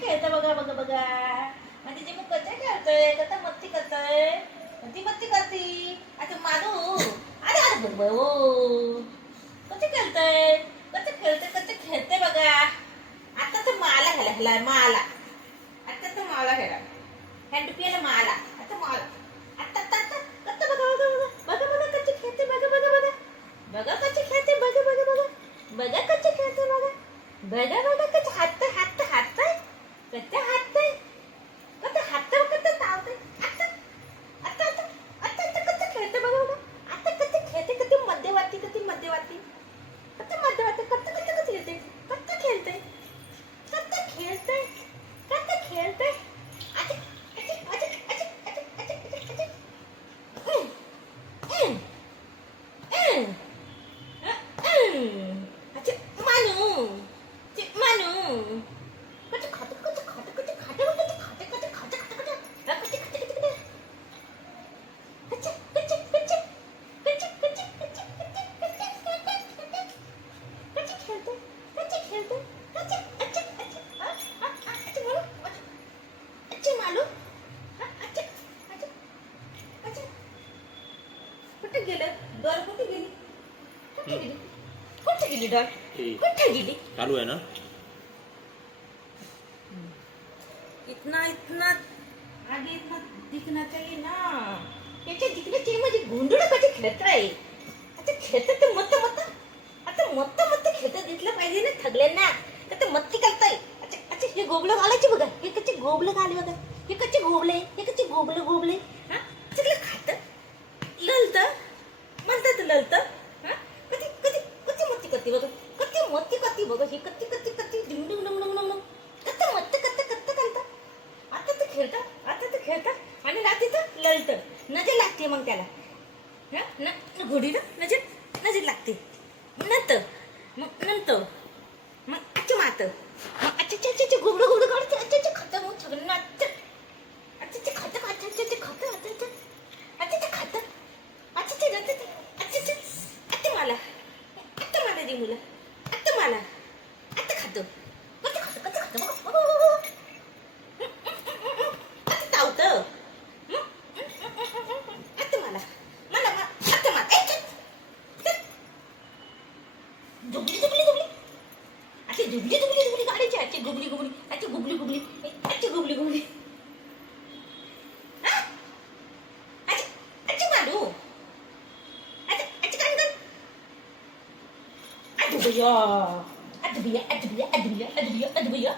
खेळतं बघा बघा बघा. आणि तिची मग कसे खेळतोय? कसं मस्ती करतोय? ती मस्ती करती. आता मारू अरे अरे बघ ओ. कसे खेळतोय? कसे खेळते कसे खेळते बघा. आता तर माला खेळा खेळा माला. आता तर माला खेळा हँड पियाला माला. कुठे गेलं? डॉल कुठे गेली? कुठे गेली? कुठे गेली डॉल ठीक. कुठे गेली? चालू आहे ना? इतना इतना. आगे इतना दिखना चाहिए ना. याच्या दिखना चाहिए म्हणजे गोंधळ कसे खेळत आहे. आता खेळत ते मत मत आता मत मत खेळत दिसलं पाहिजे ना थगल्यांना. तर ते मत्ती करताय. अच्छा अच्छा हे गोबलं घालायचे बघा. हे कच्चे गोबलं घाले बघा. हे कच्चे गोबले हे कच्चे गोबलं गोबले हा सगळं खात ललत म्हणतात ललत हा कधी कधी कधी मत्ती करते बघा. कधी मत्ती करते बघा हे. कधी कधी कधी डिंग डिंग डंग डंग डंग कत्त मत्त कत्त कत्त घालतात आता तर खेळतात आता तर खेळतात आणि रात्री तर लळत नजर लागते मग त्याला. हं? न न- नजर नजर लागते. नंतर मग नंतर मग अच्छा मात. मग अच्छा अच्छा अच्छा गोबडं गोबडं काढते. अच्छा अच्छा खातं मग सगळ्यांना अच्छा अच्छा अच्छा खातं अच्छा अच्छा अच्छा अच्छा না। এত খাদ্য। তাও তো। এত মালা মালা এত মালা। ডুবলি ডুবলি ডুবলি আচ্ছা ডুবলি أدوية. أدوية أدوية أدوية أدوية